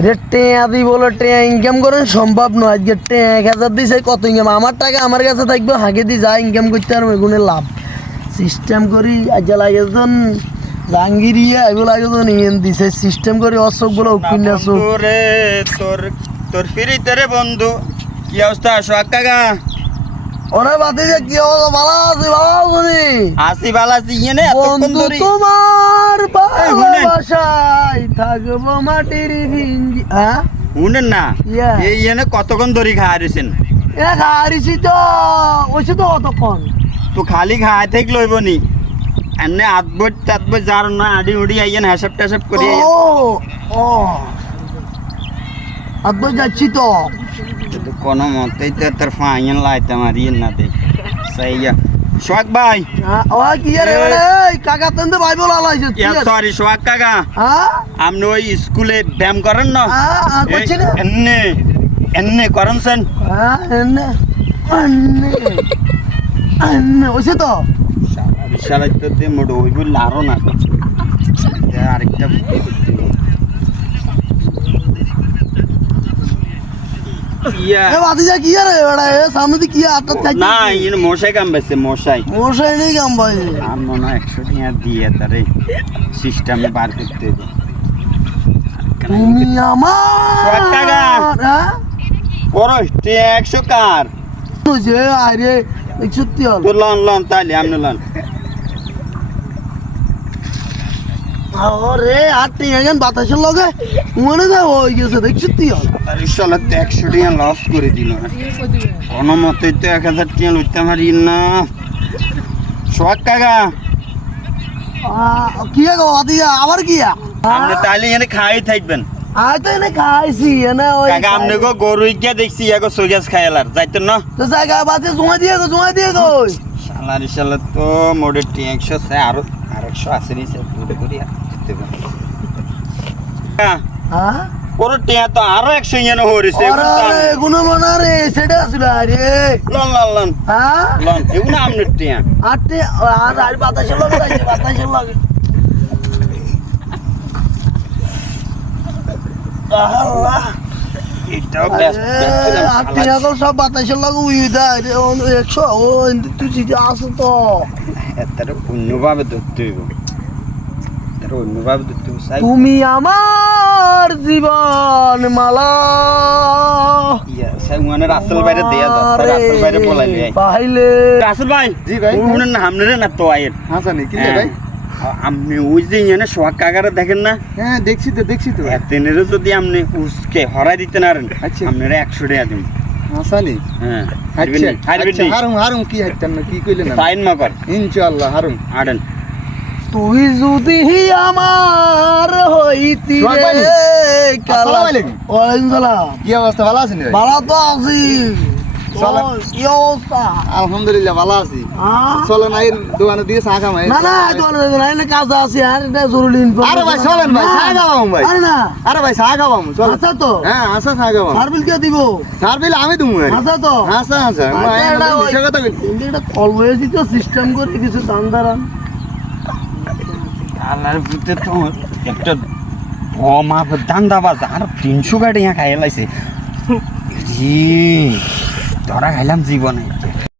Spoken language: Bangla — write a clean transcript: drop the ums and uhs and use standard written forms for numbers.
রে টেয়া দি বলো টেয়া ইনকাম করেন সম্ভব নয়। আজকে টেয়া 1000 দিছে কত ইনকাম? আমার টাকা আমার কাছে থাকবে, হাগে দি যা ইনকাম করতে আর এগুলো লাভ সিস্টেম করি। আজ লাগে যখন জাঙ্গিরিয়া এগুলো আগে যখন ইয়েন দিছে সিস্টেম করে অসবগুলো উকিল আসো রে তোর তোর ফিরিতে রে বন্ধু। কি অবস্থা সোহাগ কাকা? ওরে বাতি যে কি অবস্থা? ভালো আছি, ভালো আছি। আসি ভালো আছি। ইয়ে নে এতক্ষণ বন্ধু ধরে তোমার ভালোবাসায় থাকবো মাটির ভিঞ্জি। হ্যাঁ শুনেন না, ইয়া। এই ইয়ে কতক্ষণ ধরে খাওয়া রয়েছেন? এ খারিছি তো ওইসে তো অতক্ষণ। তো খালি খাওয়া থেকে লইব নি এনে আটবট তাতবট যার না আডি উডি আইয়েন হিসাব টেসাব করি। ও ও আব্বা যাচ্ছি তো। কোনো মতেই তো তোর ফাইন লাইতে মারিয়েন না দে সাইয়া। সোহাগ ভাই, ও কি রে এই কাকা তন্দে ভাই বলা লাইছে সরি সোহাগ কাকা, হ্যাঁ আপনি ওই স্কুলে ব্যায়াম করেন না? করছি না এনে এনে করেন সেন? হ্যাঁ এনে এনে এনে ওইসে তো বিশাল তো দে মোড় ওই বল লারো না আরেকটা বুদ্ধি করতে হবে। ইয়া এ বাতি যা কি রে বড়া এ সামনে দি কি আটটা থাকি না ইন মশাই কাম বেছে মশাই মশাই নেই কাম ভাই। আর মনে হয় 100 টাকা দিয়ে তারে সিস্টেমে বার করতে হবে। তুমি আমার কাকা। হ্যাঁ বড় 100 কার যে আরে সত্যি হল তো লন লন তাইলে আপনি লন। আরে আটটি এখন বাতাসের লগে মনে যায় হয়ে গেছে দেখ সত্যি হল। তার ইনশাল্লাহ তো 100 টাকা লস করে দিল না। কোনো মতেই তো 1000 টাকা লইতে পারি না। সোহাগ কাকা, কি গো বাতি আবার কি আপনি তাইলে এখানে খাই থাকবেন। আয় তো এনে খাইছি এনে ওই কাকা আপনি গো গরু গিয়া দেখছি এগো সোগাস খাইলার যাইতেন না তো জায়গা বাজে জমা দিয়ে গো শালার ইনশাল্লাহ তো মোড়ে 100 সে আর 100 আছে নি স্যার পুরো করি হ্যাঁ হ্যাঁ পুরো টিয়া তো আরো 100 ইয়েন হরিছে। আরে গুনো মনা রে সেটা ছিল আরে লন লন লন হ্যাঁ লন এগুলো আপনি টিয়া আটটি আর বাতাসের লগে যাইছে বাতাসের লগে আল্লাহ এটাও বেস্ট আটটি এখন সব বাতাসের লগে উই দেয় 100 ও তুই চিঠি আসো তো এটার অন্যভাবে ধরতে হইব। এটার অন্যভাবে ধরতে হইব। তুমি আমার জীবন মালা ইয়া সাইমানের আসল বাইরে দেয়া দাও আসল বাইরে বলাইলে পাইলে আসল ভাই। জি ভাই। শুনেন না আমনে না তো আয়ের হাসানি কি ভাই? আপনি ওই যে ইয়ে সোহাগ কাকারে দেখেন না? হ্যাঁ দেখছি তো এতেনেরও যদি আপনি উসকে হরাই দিতে না পারেন আচ্ছা। আপনারা 100 টাকা দিন। হাসানি হ্যাঁ আচ্ছা হারবেন আচ্ছা হারুম কি হাইতাম না কি কইলেন না সাইন মা কর ইনশাআল্লাহ হারুম আড়েন। তুই যদি আমার হইতি সোহাগ ভাই। রে আসসালামু আলাইকুম। ওয়ালাইকুম সালাম। কি অবস্থা ভালো আছেন ভাই? ভালো তো আছি। চলেন। কি অবস্থা? আলহামদুলিল্লাহ ভালো আছি। হ্যাঁ? চলেন আই দোকানে দিয়ে চা খামাই। না না এখানে কাজ আছে আর এটা জরুরি ইনফরমেশন। আরে ভাই চলেন ভাই চা খাওয়াম ভাই। আরে না আরে ভাই চা খাওয়াম চল। আচ্ছা তো হ্যাঁ আচ্ছা চা খাওয়াম। সার্ভিল কে দিব? তার বিল আমি দিমু ভাই। আচ্ছা তো আচ্ছা আচ্ছা, এটা ওই- মিশা কথা কই। এটা কল হয়েছি তো সিস্টেম করে কিছু দান দাঁড়ান। আল্লাহর ভিতরে তো একটা মা দান্দাবাজ আর 300 গাড়ি খাইয়ে লাইছে। জি তোরা খাইলাম জীবনে